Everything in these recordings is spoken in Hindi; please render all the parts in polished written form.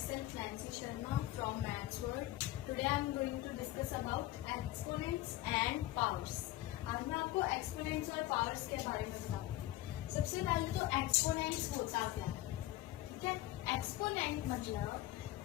myself Nancy Sharma from Maths World. Today I am going to discuss about exponents and powers. आज मैं आपको exponents और powers के बारे में बताऊंगी। सबसे पहले तो exponents होता क्या है, ठीक है। exponent मतलब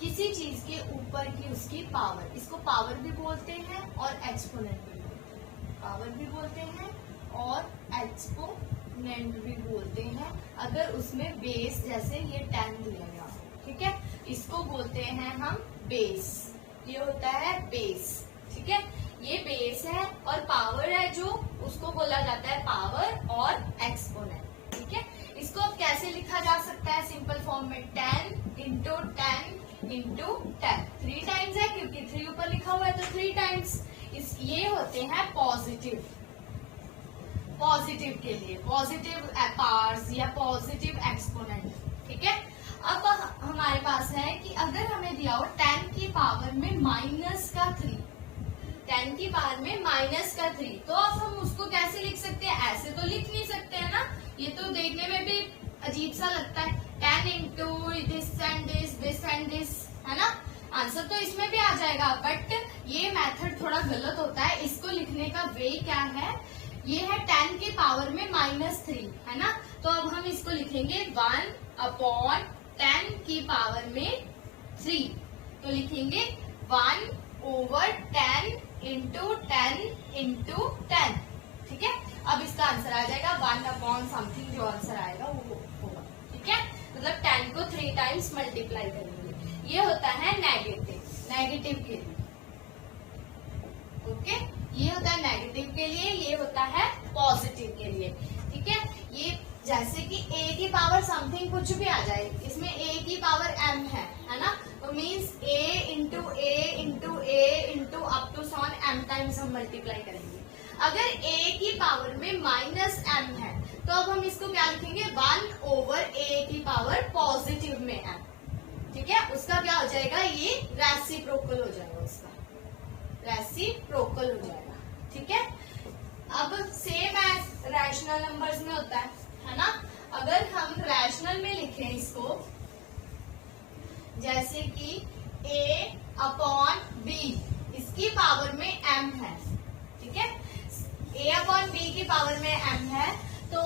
किसी चीज के ऊपर की उसकी पावर, इसको पावर भी बोलते हैं और exponent भी बोलते हैं। पावर भी बोलते हैं और एक्सपोनेंट भी बोलते हैं अगर उसमें बेस जैसे ये 10 दिया गया हो, ठीक है। इसको बोलते हैं हम बेस, ये होता है बेस, ठीक है। ये बेस है और पावर है जो उसको बोला जाता है पावर और एक्सपोनेंट, ठीक है। इसको अब कैसे लिखा जा सकता है सिंपल फॉर्म में 10 इंटू 10 इंटू 10, 3 टाइम्स है क्योंकि 3 ऊपर लिखा हुआ है तो 3 टाइम्स। ये होते हैं पॉजिटिव के लिए पॉजिटिव पावर्स या पॉजिटिव एक्सपोनेंट, ठीक है। अब हमारे पास है कि अगर हमें दिया हो 10 की पावर में माइनस का 3, 10 की पावर में माइनस का 3, तो अब हम उसको कैसे लिख सकते हैं? ऐसे तो लिख नहीं सकते हैं ना, ये तो देखने में भी अजीब सा लगता है। 10 इंटू दिस एंड दिस है ना, आंसर तो इसमें भी आ जाएगा, बट ये मेथड थोड़ा गलत होता है। इसको लिखने का वे क्या है, ये है 10 की पावर में -3, है ना। तो अब हम इसको लिखेंगे 1/10 की पावर में 3, तो लिखेंगे 1/10 इंटू 10 इंटू 10, ठीक है। अब इसका आंसर आ जाएगा 1/समथिंग, जो आंसर आएगा वो होगा, ठीक है। मतलब 10 को 3 टाइम्स मल्टीप्लाई करेंगे। ये होता है नेगेटिव के लिए, ओके। ये होता है नेगेटिव के लिए, ये होता है पॉजिटिव के लिए, ठीक है। ये जैसे कि a की पावर समथिंग कुछ भी आ जाए, इसमें a की पावर m है ना, तो means a into a into a into up to सॉन m टाइम्स हम मल्टीप्लाई करेंगे। अगर a की पावर में -m है तो अब हम इसको क्या लिखेंगे 1/a की पावर पॉजिटिव में m, ठीक है। उसका क्या हो जाएगा, ये रेसिप्रोकल हो जाएगा, उसका रेसिप्रोकल हो जाएगा, ठीक है। अब सेम एज रैशनल नंबर्स में होता है ना। अगर हम रैशनल में लिखें इसको, जैसे कि a/b, इसकी पावर में m है, ठीक है। a/b की पावर में m है तो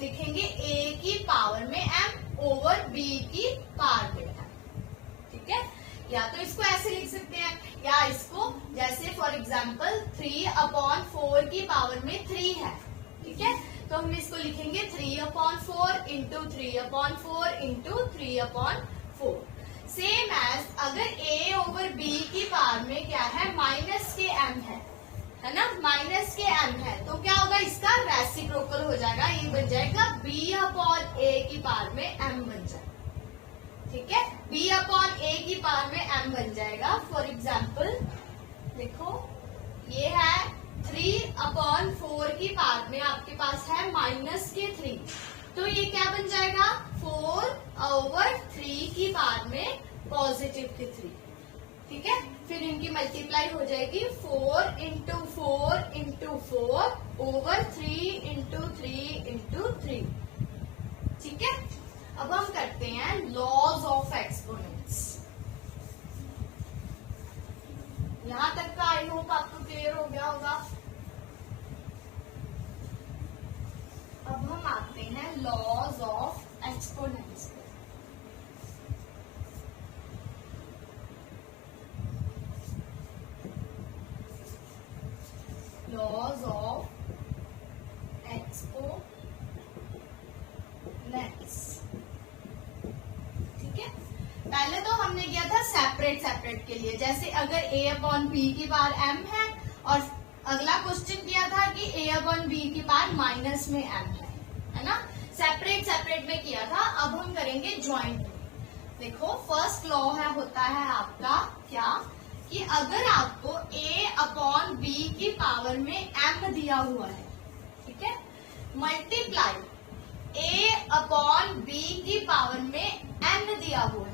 लिखेंगे a की पावर में m ओवर b की पावर में m, ठीक है। या तो इसको ऐसे लिख सकते हैं, या इसको जैसे फॉर एग्जाम्पल 3/4 की पावर में 3 है, ठीक है। तो हम इसको लिखेंगे 3/4 इंटू 3/4 इंटू 3/4। सेम एज अगर a ओवर b की पावर में क्या है माइनस के m है ना, माइनस के m है, तो क्या होगा, इसका रेसिप्रोकल हो जाएगा, ये बन जाएगा b/a की पावर में m बन जाएगा, ठीक है। b/a की पावर में m बन जाएगा। फॉर एग्जाम्पल देखो, ये है 3/4 की पावर में आपके पास है -3, तो ये क्या बन जाएगा 4/3 की पावर में पॉजिटिव की 3, ठीक है। फिर इनकी मल्टीप्लाई हो जाएगी 4 into 4 into 4 over 3 into 3 into 3, ठीक है। अब हम करते हैं लॉज ऑफ एक्सपोनेंट्स। यहां तक का आई होप आपको क्लियर हो गया होगा। अब हम आते हैं लॉज ऑफ एक्सपोनेंट्स पे। लॉज ऑफ एक्सपोनेंट्स, पहले तो हमने किया था सेपरेट के लिए, जैसे अगर a/b की पावर m है और अगला क्वेश्चन किया था कि a/b की पावर माइनस में m है ना। सेपरेट में किया था। अब हम करेंगे ज्वाइंट में। देखो फर्स्ट लॉ होता है आपका क्या, कि अगर आपको a/b की पावर में m दिया हुआ है, ठीक है, मल्टीप्लाई a/b की पावर में n दिया हुआ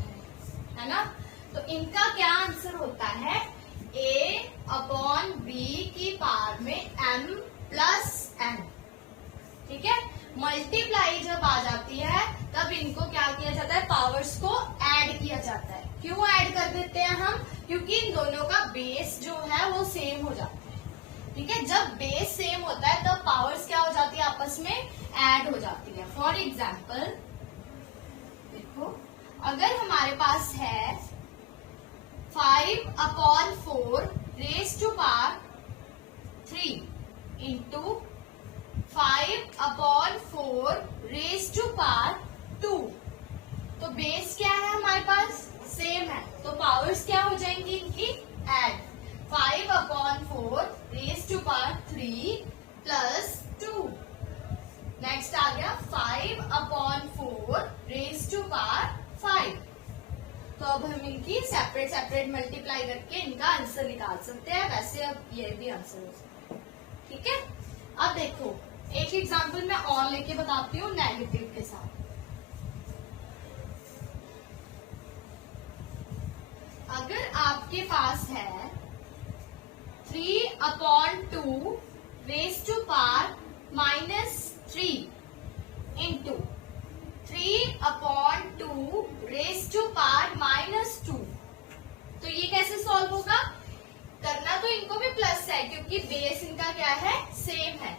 है ना, तो इनका क्या आंसर होता है a/b की पावर में m प्लस n, ठीक है। मल्टीप्लाई जब आ जाती है तब इनको क्या किया जाता है, पावर्स को ऐड किया जाता है। क्यों? क्योंकि इन दोनों का बेस जो है वो सेम हो जाता है। ठीक है, जब बेस सेम होता है तब पावर्स क्या हो जाती है, आपस में ऐड हो जाती है। फॉर एग्जाम्पल देखो, अगर हमारे पास है 5/4 raise to power 3 into 5/4 raise to power 2, तो बेस क्या है हमारे पास, सेम है, तो पावर्स क्या हो जाएंगी इनकी, add. 5/4 raise to power 3 plus 2। Next आ गया 5/4 रेज टू पावर 5। तो अब हम इनकी सेपरेट सेपरेट मल्टीप्लाई करके इनका आंसर निकाल सकते हैं। वैसे अब ये भी आंसर हो सकता है। ठीक है, अब देखो एक एग्जांपल मैं और लेके बताती हूँ नेगेटिव के साथ। अगर आपके पास है 3/2 raise to power -3 into 3/2 raise to power -2, तो ये कैसे सॉल्व होगा, करना तो इनको भी प्लस है क्योंकि बेस इनका क्या है, सेम है।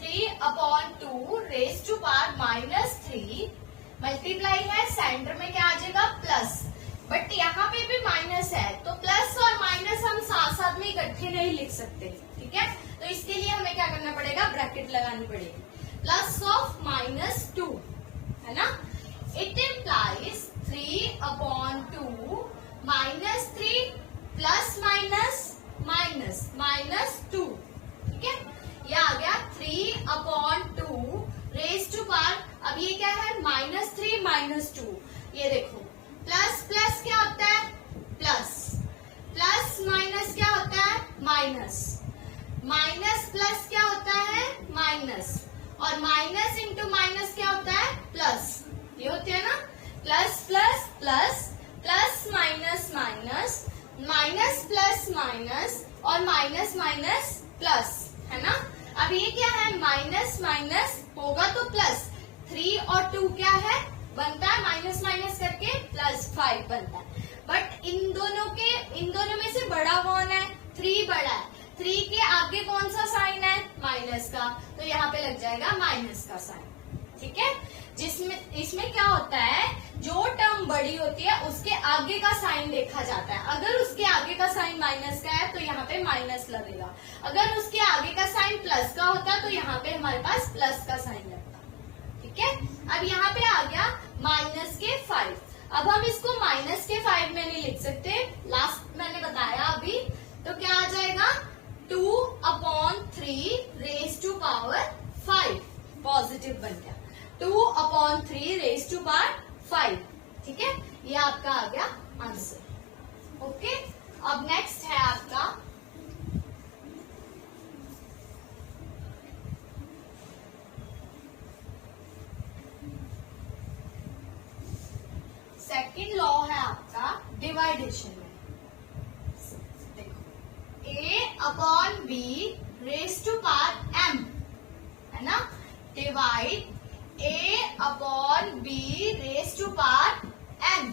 3/2 रेज टू पावर -3 मल्टीप्लाई है, सेंटर में क्या आ जाएगा, प्लस, बट यहाँ पे भी माइनस है, तो प्लस और माइनस हम साथ साथ में इकट्ठे नहीं लिख सकते। ठीक है, तो इसके लिए हमें क्या करना पड़ेगा, ब्रैकेट लगानी पड़ेगी, प्लस ऑफ -2, है ना। It implies 3/2 -3 plus -2। ठीक है, ये आ गया 3/2 रेज टू पावर, अब ये क्या है, -3 -2, ये देखो प्लस प्लस क्या होता है, प्लस, प्लस माइनस क्या होता है, माइनस, माइनस प्लस क्या होता है, माइनस, और माइनस इंटू माइनस क्या होता है, प्लस, ये होते हैं ना, plus plus plus, plus minus minus, minus plus minus, और माइनस माइनस प्लस, है ना। अब ये क्या है, माइनस माइनस होगा तो प्लस, 3 और 2 क्या है, बनता है माइनस माइनस करके +5 बनता है। बट इन दोनों में से बड़ा कौन है, 3 बड़ा है, 3 के आगे कौन सा साइन है, माइनस का, तो यहाँ पे लग जाएगा माइनस का साइन। ठीक है, इसमें क्या होता है, जो टर्म बड़ी होती है उसके आगे का साइन देखा जाता है। अगर उसके आगे का साइन माइनस का है तो यहाँ पे माइनस लगेगा, अगर उसके आगे का साइन प्लस का होता है तो यहाँ पे हमारे पास प्लस का साइन लगता है। ठीक है, अब यहाँ पे आ गया -5। अब हम इसको -5 में नहीं लिख सकते, लास्ट मैंने बताया अभी, तो क्या आ जाएगा, 2/3 रेज टू पावर 5 पॉजिटिव बन गया, 2/3 रेज टू पावर 5। ठीक है, ये आपका आ गया आंसर। ओके, अब नेक्स्ट है आपका सेकेंड लॉ है आपका डिवाइडेशन में। देखो A/B raise to power m, है ना, divide A/B raise to power n।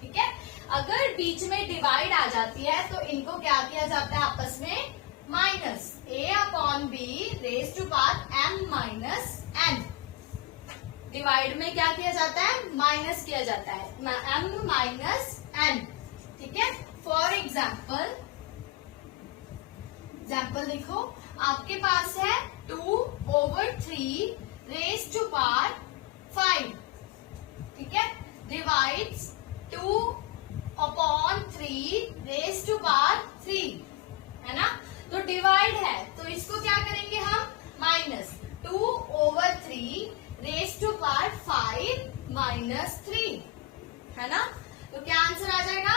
ठीक है, अगर बीच में डिवाइड आ जाती है तो इनको क्या किया जाता है, आपस में minus, A/B raise to power m minus n। Divide में क्या किया जाता है, माइनस किया जाता है, m माइनस n। ठीक है, फॉर एग्जाम्पल देखो, आपके पास है 2/3 रेज टू पावर 5। ठीक है, डिवाइड्स 2/3 रेज टू पावर 3, है ना। तो डिवाइड है तो इसको क्या करेंगे हम, माइनस, 2/3 रेज टू पावर 5 - 3, है ना। तो क्या आंसर आ जाएगा,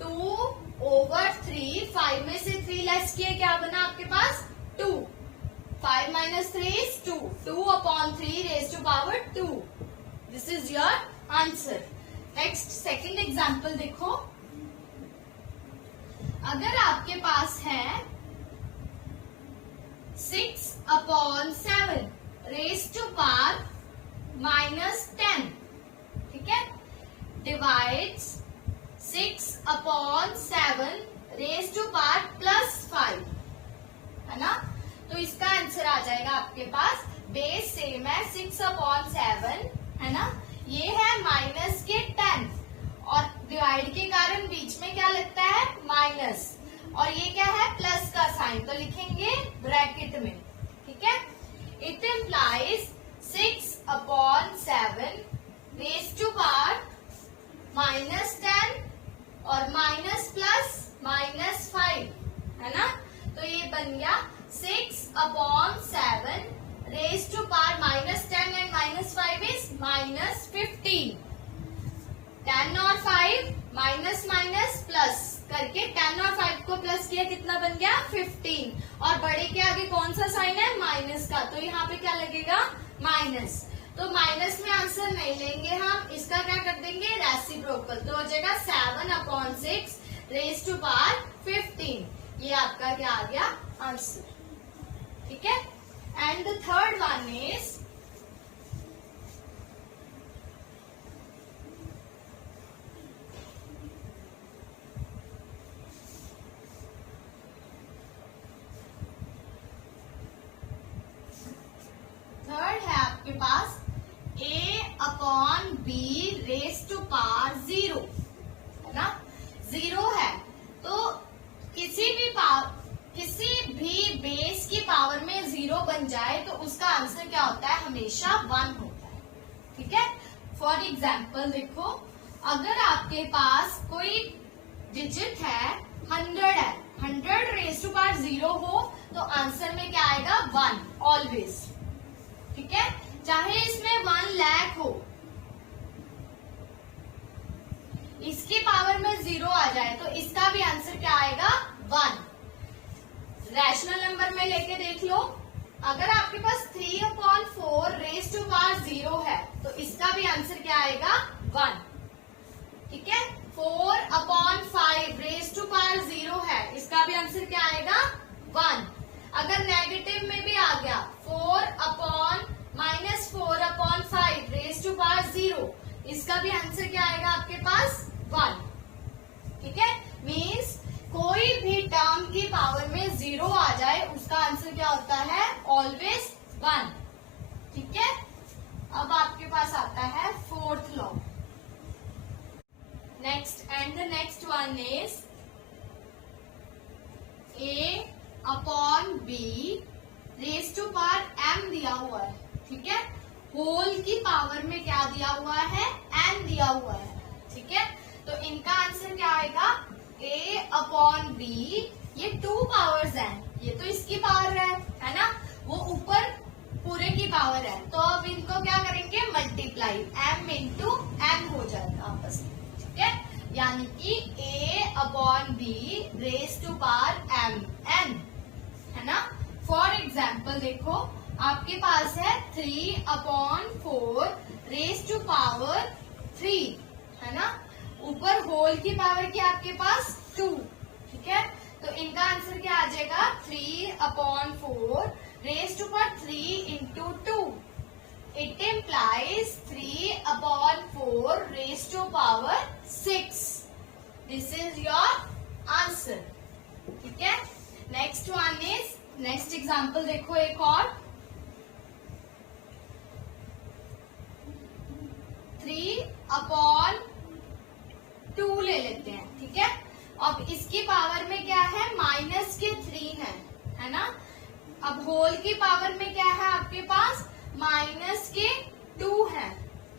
2/3, 5 में से 3 लेस किए, क्या बना आपके पास, 2, 5 - 3 is 2, 2/3 raise to power 2। This is your answer. Next second example देखो, अगर आपके पास है 6/7 रेज टू पावर -10, ठीक है, डिवाइड्स 6/7 रेज टू पावर +5, है ना। तो इसका आंसर आ जाएगा आपके पास, बेस सेम है 6/7, है ना। ये है माइनस के 10 और डिवाइड के कारण बीच में क्या लगता है, माइनस, और ये क्या है, प्लस का साइन, तो लिखेंगे ब्रैकेट में, ठीक है। It implies 6/7 raise to power -10 और माइनस प्लस -5, है ना। तो ये बन गया 6/7 raise to power -10 and -5 is -15। 10 और 5 माइनस माइनस प्लस करके 10 और 5 को प्लस किया, कितना बन गया, 15। और बड़े के आगे कौन सा साइन है, माइनस का, तो यहाँ पे क्या लगेगा, माइनस। तो माइनस में आंसर नहीं लेंगे हम, इसका क्या कर देंगे, रेसिप्रोकल, तो हो जाएगा 7/6 रेज टू पावर 15। ये आपका क्या आ गया, आंसर, ठीक है। And the third one is पास A/B रेज टू पावर 0, है ना। 0 है तो किसी भी बेस की पावर में 0 बन जाए तो उसका आंसर क्या होता है, हमेशा 1 होता है, ठीक है। फॉर एग्जाम्पल देखो, अगर आपके पास कोई डिजिट है 100 है, 100 रेज टू पावर 0 हो तो आंसर में क्या आएगा, 1 ऑलवेज, ठीक है। चाहे इसमें 1 लाख हो, इसकी पावर में 0 आ जाए तो इसका भी आंसर क्या आएगा, 1। रैशनल नंबर में लेके देख लो, अगर आपके पास 3/4 रेज टू पावर 0 है तो इसका भी आंसर क्या आएगा, 1, ठीक है। 4/5 रेज टू पावर 0 है, इसका भी आंसर क्या आएगा, 1। अगर नेगेटिव में भी आ गया, 4/-4/5 रेज टू पावर 0, इसका भी आंसर क्या आएगा आपके पास, 1, ठीक है। मीन्स कोई भी टर्म की पावर में 0 आ जाए उसका आंसर क्या होता है, ऑलवेज 1, ठीक है। अब आपके पास आता है fourth law. Next and the next one is A/B raise to power m दिया हुआ है, ठीक है। होल की पावर में क्या दिया हुआ है, n दिया हुआ है, ठीक है। तो इनका आंसर क्या आएगा, A/B, ये 2 पावर्स हैं, ये तो इसकी पावर है ना, वो ऊपर पूरे की पावर है, तो अब इनको क्या करेंगे, मल्टीप्लाई, m इंटू n हो जाएगा आपस में, ठीक है। यानी कि A/B raise to power mn, है ना। फॉर एग्जाम्पल देखो, आपके पास है 3/4 रेज टू पावर 3, है ना। ऊपर होल की पावर की आपके पास 2, ठीक है। तो इनका आंसर क्या आ जाएगा, 3/4 raise to power 3 into 2। It implies 3/4 raise to power 6। This is your answer, ठीक है। Next one is, next example देखो एक और, 3/2 ले लेते हैं, ठीक है। अब इसकी पावर में क्या है, -3 है ना। अब होल की पावर में क्या है आपके पास, -2 है,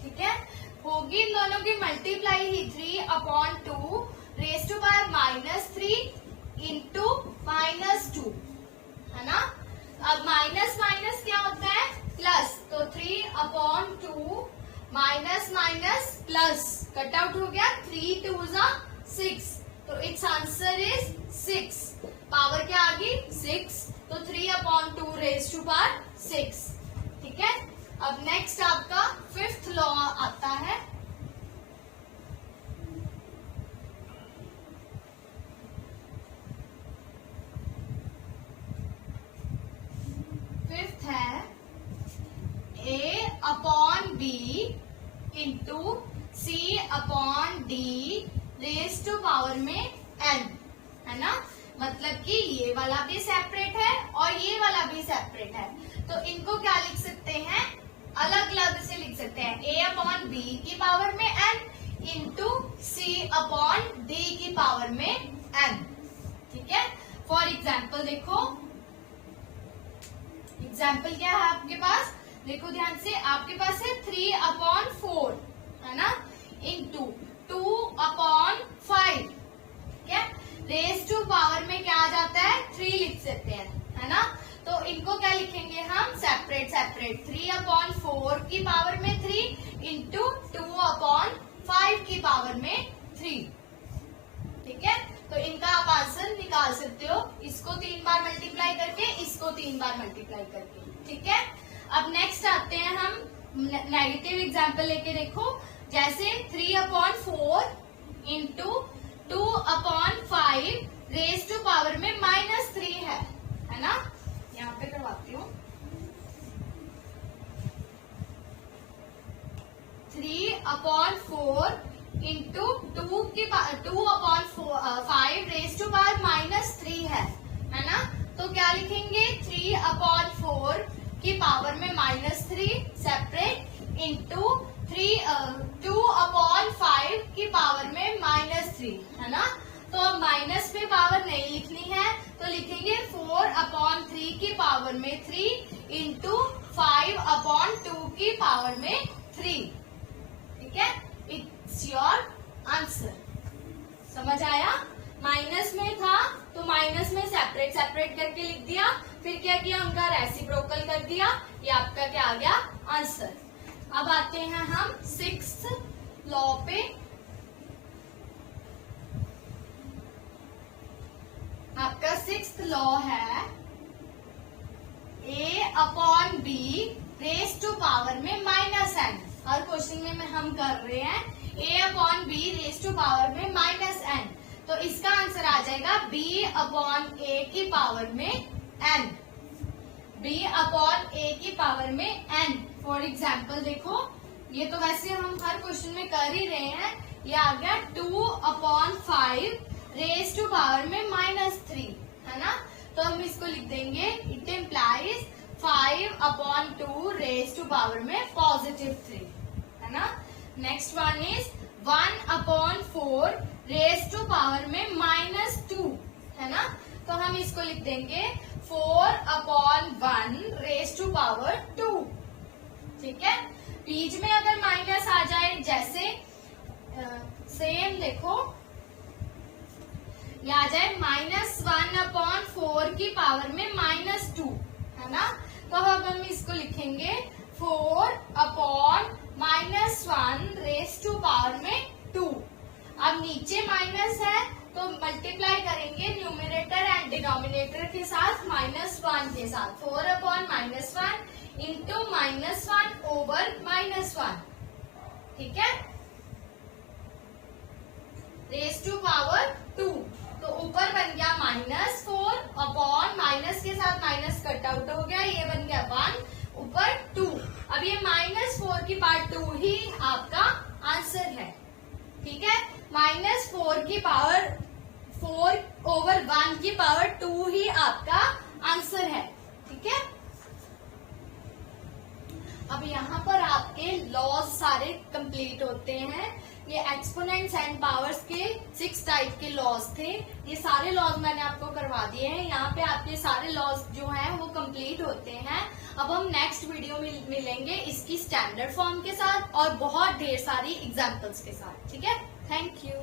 ठीक है। होगी इन दोनों की मल्टीप्लाई ही, 3/2 रेज टू पावर -3 इंटू -2, है ना। अब माइनस माइनस क्या होता है, प्लस, तो 3/2 minus minus plus, cut out हो गया, 3 2 6, तो इट्स आंसर इज 6। पावर क्या आ गई, 6, तो 3/2 रेज टू पावर 6, ठीक है। अब नेक्स्ट आपका फिफ्थ लॉ आता है, फिफ्थ है A/B into C/D raise to power में n, है ना। मतलब कि ये वाला भी सेपरेट है और ये वाला भी सेपरेट है, तो इनको क्या लिख सकते हैं, अलग अलग से लिख सकते हैं। a अपॉन b की पावर में n into c upon d की पावर में n, ठीक है। फॉर एग्जाम्पल देखो, एग्जाम्पल क्या है आपके पास, देखो ध्यान से, आपके पास है 3 अपॉन 4, है ना, इंटू 2 अपॉन 5, ठीक है। रेस टू पावर में क्या आ जाता है, 3 लिख सकते हैं, है ना। तो इनको क्या लिखेंगे हम, सेपरेट सेपरेट। 3 अपॉन 4 की पावर में 3 इंटू 2 अपॉन 5 की पावर में 3, ठीक है। तो इनका आप आंसर निकाल सकते हो, इसको 3 बार मल्टीप्लाई करके, इसको 3 बार मल्टीप्लाई करके, ठीक है। अब नेक्स्ट आते हैं हम नेगेटिव एग्जाम्पल लेके, देखो जैसे 3 upon 4 into 2 upon 5 raise to power में -3 है ना। यहाँ पे करवाती हूँ, 3 upon 4 into 2 upon 5 raise to power -3 है ना। तो क्या लिखेंगे, 3 अपॉन 4 की पावर में -3 सेपरेट इंटू 2 अपॉन 5 की पावर में -3, है ना। तो अब माइनस में पावर नहीं लिखनी है, तो लिखेंगे 4 अपॉन 3 की पावर में 3 इंटू 5 अपॉन 2 की पावर में 3, ठीक है। It's your answer. समझ आया, माइनस में था तो माइनस में सेपरेट सेपरेट करके लिख दिया, फिर क्या किया, उनका रेसिप्रोकल कर दिया, ये आपका क्या आ गया, आंसर। अब आते हैं हम 6th लॉ पे। आपका 6th लॉ है a upon b raise to power में -n। हर क्वेश्चन में हम कर रहे हैं a upon b raise to power में -n, तो इसका आंसर आ जाएगा b अपॉन a की पावर में n, b अपॉन a की पावर में n। फॉर एग्जाम्पल देखो, ये तो वैसे हम हर क्वेश्चन में कर ही रहे हैं, ये आ गया 2 अपॉन 5 रेस टू पावर में -3, है ना। तो हम इसको लिख देंगे, it implies 5 upon 2 raise to power में +3, है ना। Next one is 1 upon 4 raise to power में -2, है ना। तो हम इसको लिख देंगे 4 अपॉन 1 रेस टू पावर 2, ठीक है। बीच में अगर माइनस आ जाए, जैसे सेम देखो, ये आ जाए -1 अपॉन 4 की पावर में -2, है ना। तो अब हम इसको लिखेंगे 4 अपॉन -1 रेस टू पावर में 2। अब नीचे माइनस है तो मल्टीप्लाई करेंगे न्यूमरेटर एंड डिनोमिनेटर के साथ, -1 के साथ। 4 अपॉन -1 इंटू -1 ओवर -1, ठीक है, रेस टू पावर 2। तो ऊपर बन गया -4 अपॉन, माइनस के साथ माइनस कट आउट हो गया, ये बन गया 1 ऊपर 2। अब ये -4 की पावर 2 ही आपका आंसर है, ठीक है। -4 की पावर 4 ओवर 1 की पावर 2 ही आपका आंसर है, ठीक है। अब यहाँ पर आपके लॉज सारे कंप्लीट होते हैं। ये एक्सपोनेंट्स एंड पावर्स के 6 टाइप के लॉज थे, ये सारे लॉज मैंने आपको करवा दिए हैं। यहाँ पे आपके सारे लॉज जो हैं वो कंप्लीट होते हैं। अब हम नेक्स्ट वीडियो में मिलेंगे इसकी स्टैंडर्ड फॉर्म के साथ और बहुत ढेर सारी एग्जांपल्स के साथ, ठीक है। Thank you.